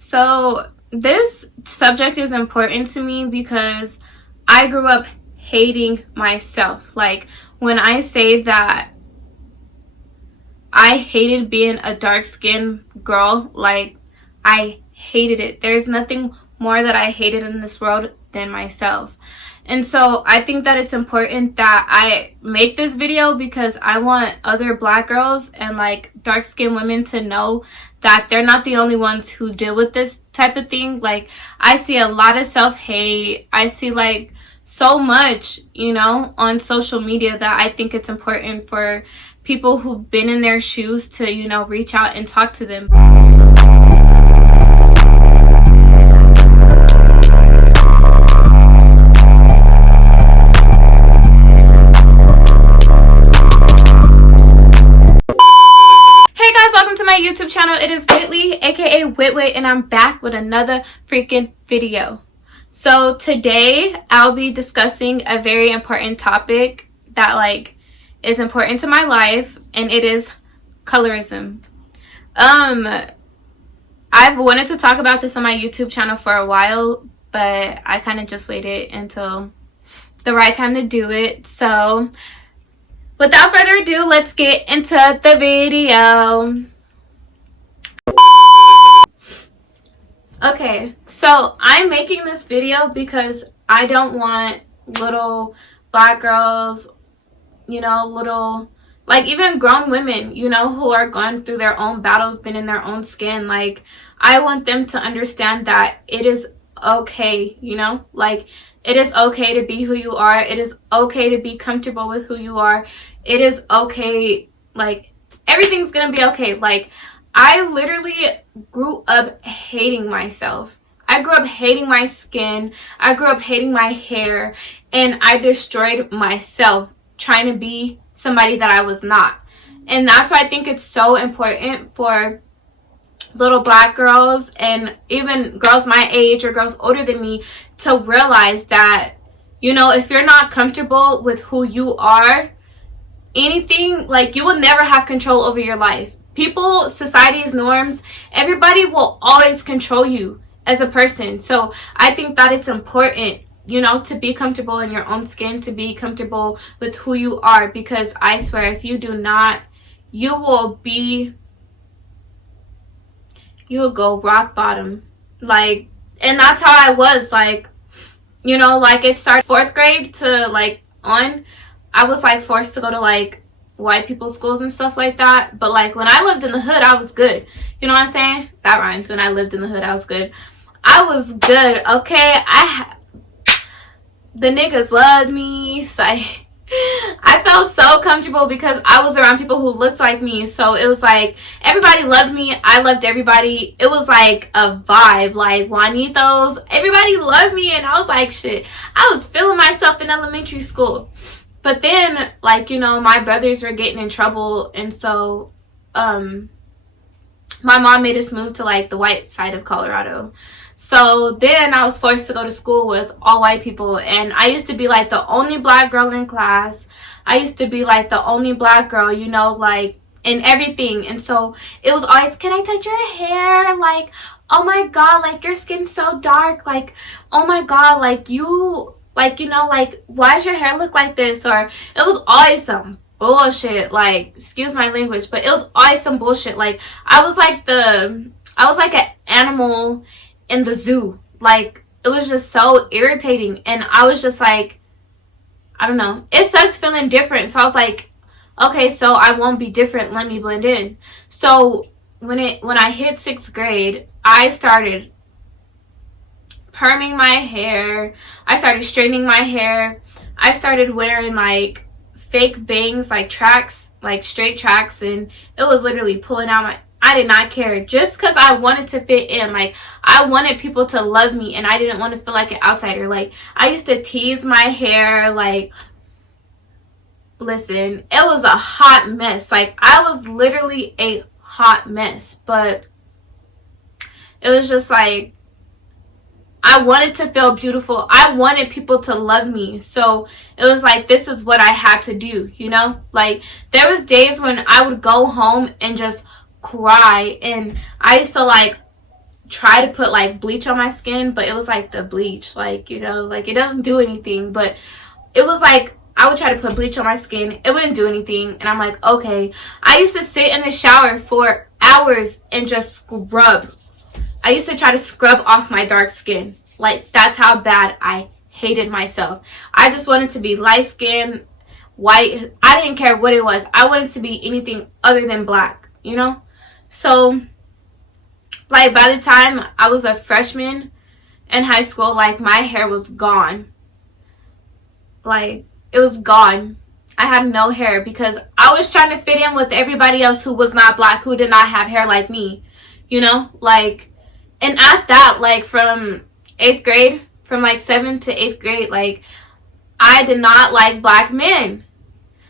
So this subject is important to me because I grew up hating myself. Like, when I say that I hated being a dark-skinned girl, like, I hated it. There's nothing more that I hated in this world than myself. And so I think that it's important that I make this video because I want other black girls and like dark-skinned women to know that they're not the only ones who deal with this type of thing. Like, I see a lot of self-hate. I see like so much, you know, on social media that I think it's important for people who've been in their shoes to, you know, reach out and talk to them. YouTube channel. It is Whitley, aka Whitwit, and I'm back with another freaking video. So today I'll be discussing a very important topic that like is important to my life, and it is colorism. I've wanted to talk about this on my YouTube channel for a while, but I kind of just waited until the right time to do it. So without further ado, let's get into the video. Okay, so I'm making this video because I don't want little black girls, you know, little, like even grown women, you know, who are going through their own battles, been in their own skin. Like, I want them to understand that it is okay, you know, like it is okay to be who you are. It is okay to be comfortable with who you are. It is okay, like everything's gonna be okay. Like, I literally grew up hating myself. I grew up hating my skin. I grew up hating my hair. And I destroyed myself trying to be somebody that I was not. And that's why I think it's so important for little black girls and even girls my age or girls older than me to realize that, you know, if you're not comfortable with who you are, anything, like, you will never have control over your life. People, society's norms, everybody will always control you as a person. So I think that it's important, you know, to be comfortable in your own skin, to be comfortable with who you are, because I swear if you do not, you will go rock bottom. Like, and that's how I was, like, you know, like it started 4th grade to like on, I was like forced to go to like white people's schools and stuff like that. But like when I lived in the hood, I was good. You know what I'm saying? That rhymes. When I lived in the hood, I was good. I was good, okay? The niggas loved me. So I felt so comfortable because I was around people who looked like me. So it was like everybody loved me. I loved everybody. It was like a vibe, like Juanitos. Everybody loved me, and I was like, shit. I was feeling myself in elementary school. But then, like, you know, my brothers were getting in trouble, and so my mom made us move to like the white side of Colorado. So then I was forced to go to school with all white people, and I used to be like the only black girl in class. I used to be like the only black girl, you know, like in everything. And so it was always, can I touch your hair? Like, oh my god, like your skin's so dark. Like, oh my god, like you, like, you know, like, why does your hair look like this? Or it was always some bullshit, like, excuse my language, but it was always some bullshit. Like, I was like an animal in the zoo. Like, it was just so irritating. And I was just like, I don't know, it sucks feeling different. So I was like, okay, so I won't be different, let me blend in. So when I hit 6th grade, I started perming my hair. I started straightening my hair. I started wearing like fake bangs, like tracks, like straight tracks, and it was literally pulling out my, I did not care, just because I wanted to fit in. Like, I wanted people to love me, and I didn't want to feel like an outsider. Like, I used to tease my hair. Like, listen, it was a hot mess. Like, I was literally a hot mess, but it was just like, I wanted to feel beautiful. I wanted people to love me. So it was like, this is what I had to do, you know? Like, there was days when I would go home and just cry, and I used to like try to put like bleach on my skin, but it was like the bleach, like, you know, like it doesn't do anything. But it was like I would try to put bleach on my skin, it wouldn't do anything, and I'm like, okay. I used to sit in the shower for hours and just scrub. I used to try to scrub off my dark skin. Like, that's how bad I hated myself. I just wanted to be light skin, white. I didn't care what it was. I wanted to be anything other than black, you know? So like, by the time I was a freshman in high school, like, my hair was gone. Like, it was gone. I had no hair because I was trying to fit in with everybody else who was not black, who did not have hair like me, you know? Like, and at that, like, from 8th grade, from like 7th to 8th grade, like, I did not like black men.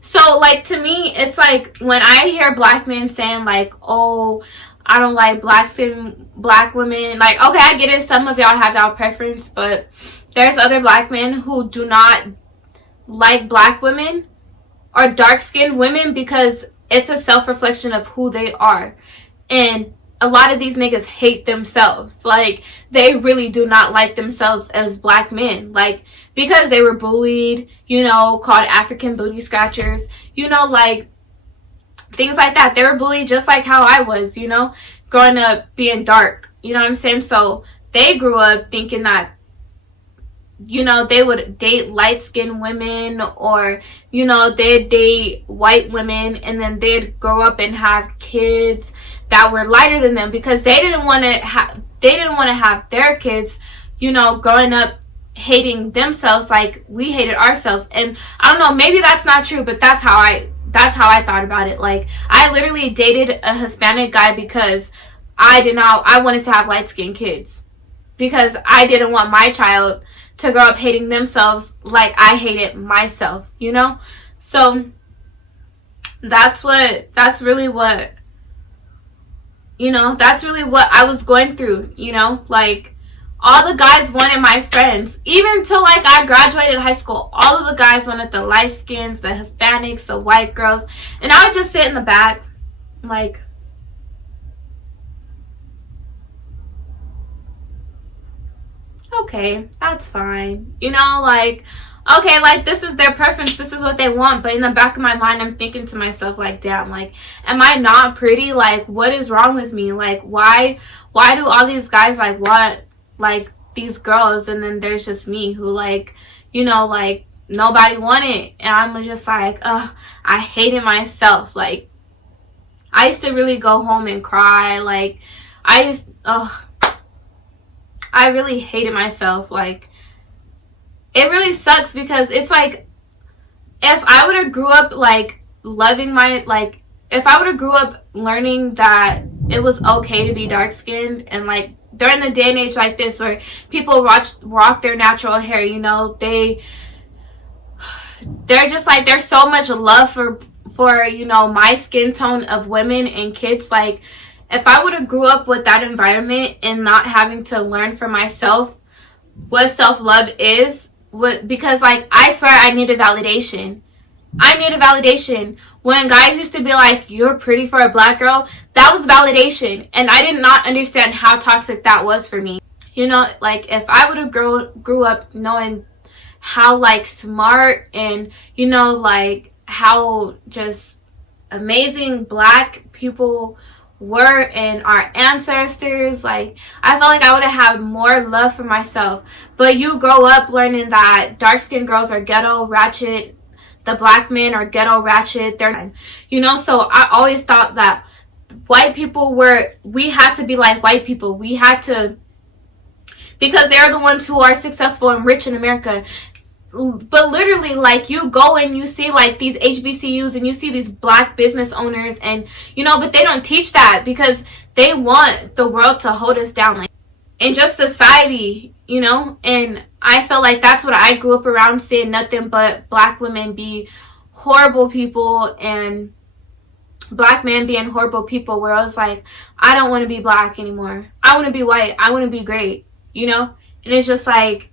So, like, to me, it's like when I hear black men saying, like, oh, I don't like black women. Like, okay, I get it. Some of y'all have y'all preference, but there's other black men who do not like black women or dark-skinned women because it's a self-reflection of who they are. And a lot of these niggas hate themselves. Like, they really do not like themselves as black men. Like, because they were bullied, you know, called African booty scratchers, you know, like, things like that. They were bullied just like how I was, you know, growing up being dark. You know what I'm saying? So they grew up thinking that, you know, they would date light-skinned women, or, you know, they'd date white women, and then they'd grow up and have kids that were lighter than them because they didn't want to have their kids, you know, growing up hating themselves like we hated ourselves. And I don't know, maybe that's not true, but that's how I thought about it. Like, I literally dated a Hispanic guy because I wanted to have light-skinned kids, because I didn't want my child to grow up hating themselves like I hated myself, you know? So that's really what I was going through, you know? Like, all the guys wanted my friends. Even till, like, I graduated high school, all of the guys wanted the light skins, the Hispanics, the white girls. And I would just sit in the back, like, okay, that's fine. You know, like, okay, like, this is their preference. This is what they want. But in the back of my mind, I'm thinking to myself, like, damn, like, am I not pretty? Like, what is wrong with me? Like, why do all these guys, like, want, like, these girls, and then there's just me who, like, you know, like, nobody wanted? And I'm just like, I hated myself. Like, I used to really go home and cry. Like, I really hated myself. Like, it really sucks because it's like, if I would have grew up, like, loving if I would have grew up learning that it was okay to be dark-skinned, and, like, during the day and age like this where people rock their natural hair, you know, they're just like, there's so much love for, you know, my skin tone of women and kids. Like, if I would have grew up with that environment and not having to learn for myself what self-love is, because, like, I swear I needed validation. When guys used to be like, you're pretty for a black girl, that was validation. And I did not understand how toxic that was for me. You know, like, if I would have grew up knowing how, like, smart and, you know, like, how just amazing black people were and our ancestors, like, I felt like I would have had more love for myself. But you grow up learning that dark-skinned girls are ghetto, ratchet, the black men are ghetto, ratchet, they're, you know. So I always thought that white people we had to be like white people. We had to, because they're the ones who are successful and rich in America. But literally, like, you go and you see, like, these HBCUs and you see these black business owners, and, you know, but they don't teach that because they want the world to hold us down, like, in just society, you know. And I felt like that's what I grew up around, seeing nothing but black women be horrible people and black men being horrible people, where I was like, I don't want to be black anymore. I want to be white. I want to be great, you know. And it's just like,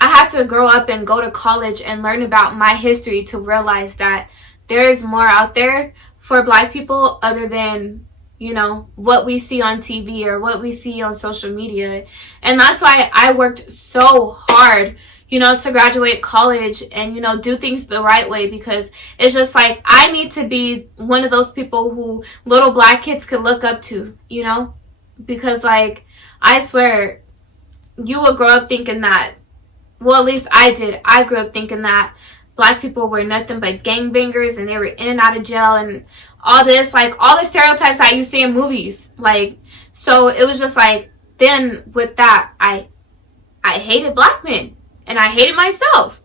I had to grow up and go to college and learn about my history to realize that there is more out there for black people other than you know, what we see on TV or what we see on social media. And that's why I worked so hard, you know, to graduate college and, you know, do things the right way, because it's just like I need to be one of those people who little black kids could look up to, you know, because like I swear you will grow up thinking that, well, at least I did. I grew up thinking that black people were nothing but gangbangers and they were in and out of jail and all this, like all the stereotypes that you see in movies. Like, so it was just like, then with that, I hated black men and I hated myself.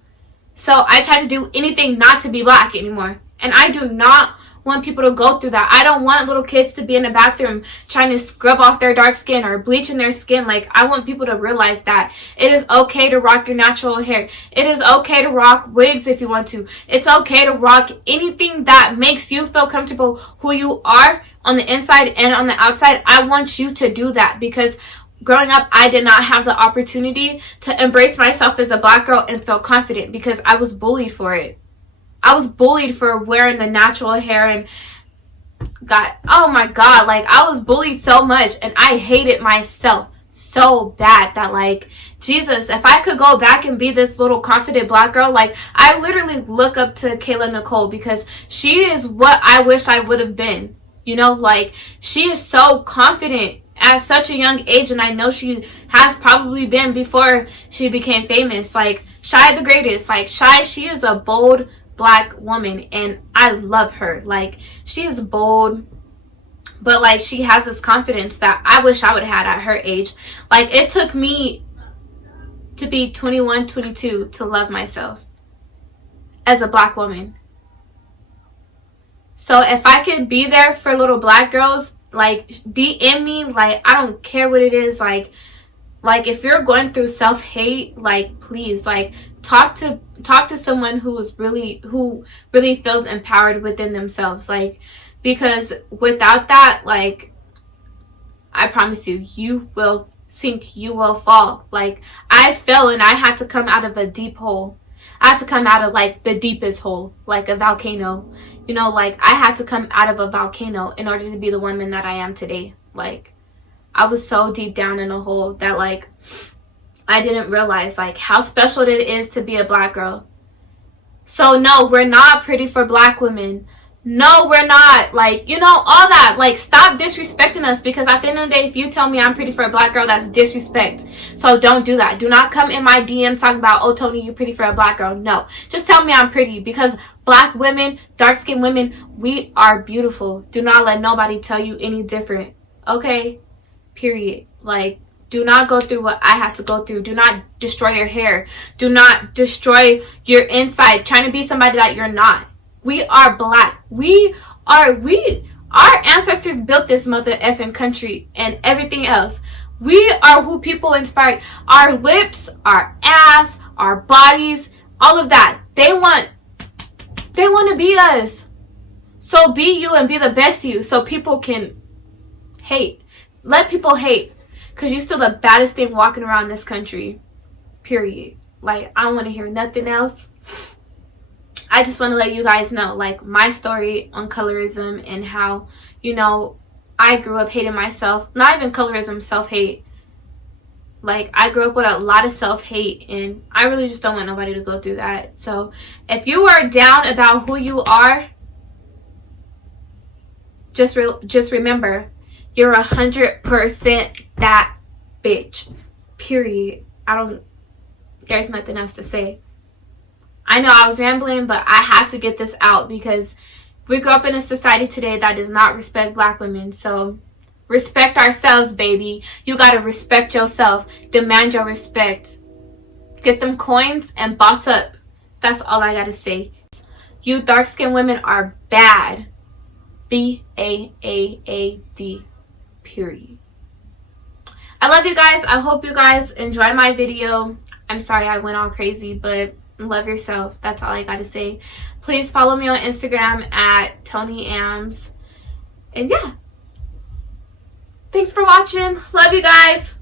So I tried to do anything not to be black anymore. And I do not want people to go through that. I don't want little kids to be in the bathroom trying to scrub off their dark skin or bleaching their skin. Like, I want people to realize that it is okay to rock your natural hair. It is okay to rock wigs if you want to. It's okay to rock anything that makes you feel comfortable who you are on the inside and on the outside. I want you to do that, because growing up, I did not have the opportunity to embrace myself as a black girl and feel confident, because I was bullied for it. I was bullied for wearing the natural hair and oh my God, like I was bullied so much and I hated myself so bad that like, Jesus, if I could go back and be this little confident black girl, like I literally look up to Kayla Nicole because she is what I wish I would have been. You know, like she is so confident at such a young age, and I know she has probably been before she became famous. Like Shy the Greatest, like Shy, she is a bold black woman and I love her. Like she is bold, but like she has this confidence that I wish I would have had at her age. Like it took me to be 21, 22 to love myself as a black woman. So if I could be there for little black girls, like DM me, like I don't care what it is, like if you're going through self-hate, like please, like talk to someone who really feels empowered within themselves, like, because without that, like I promise you, you will sink, you will fall. Like I fell and I had to come out of a deep hole. I had to come out of like the deepest hole, like a volcano, you know, like I had to come out of a volcano in order to be the woman that I am today. Like I was so deep down in a hole that like I didn't realize like how special it is to be a black girl. So no, we're not pretty for black women. No, we're not. Like, you know, all that. Like, stop disrespecting us, because at the end of the day, if you tell me I'm pretty for a black girl, that's disrespect. So don't do that. Do not come in my DM talking about, oh, Tony, you pretty for a black girl. No, just tell me I'm pretty, because black women, dark-skinned women, we are beautiful. Do not let nobody tell you any different. Okay? Period. Like, do not go through what I had to go through. Do not destroy your hair. Do not destroy your inside trying to be somebody that you're not. We are black. Our ancestors built this mother effing country and everything else. We are who people inspire. Our lips, our ass, our bodies, all of that. They want to be us. So be you and be the best you, so people can hate. Let people hate, because you're still the baddest thing walking around this country. Period. Like, I don't want to hear nothing else. I just want to let you guys know, like, my story on colorism and how, you know, I grew up hating myself. Not even colorism, self-hate. Like, I grew up with a lot of self-hate, and I really just don't want nobody to go through that. So, if you are down about who you are, just remember, you're 100% that bitch. Period. There's nothing else to say. I know I was rambling, but I had to get this out because we grew up in a society today that does not respect black women. So respect ourselves, baby. You gotta respect yourself. Demand your respect. Get them coins and boss up. That's all I gotta say. You dark-skinned women are bad. B-A-A-A-D. Period. I love you guys. I hope you guys enjoy my video. I'm sorry I went all crazy, but love yourself. That's all I gotta say. Please follow me on Instagram at TonyAms. And yeah. Thanks for watching. Love you guys.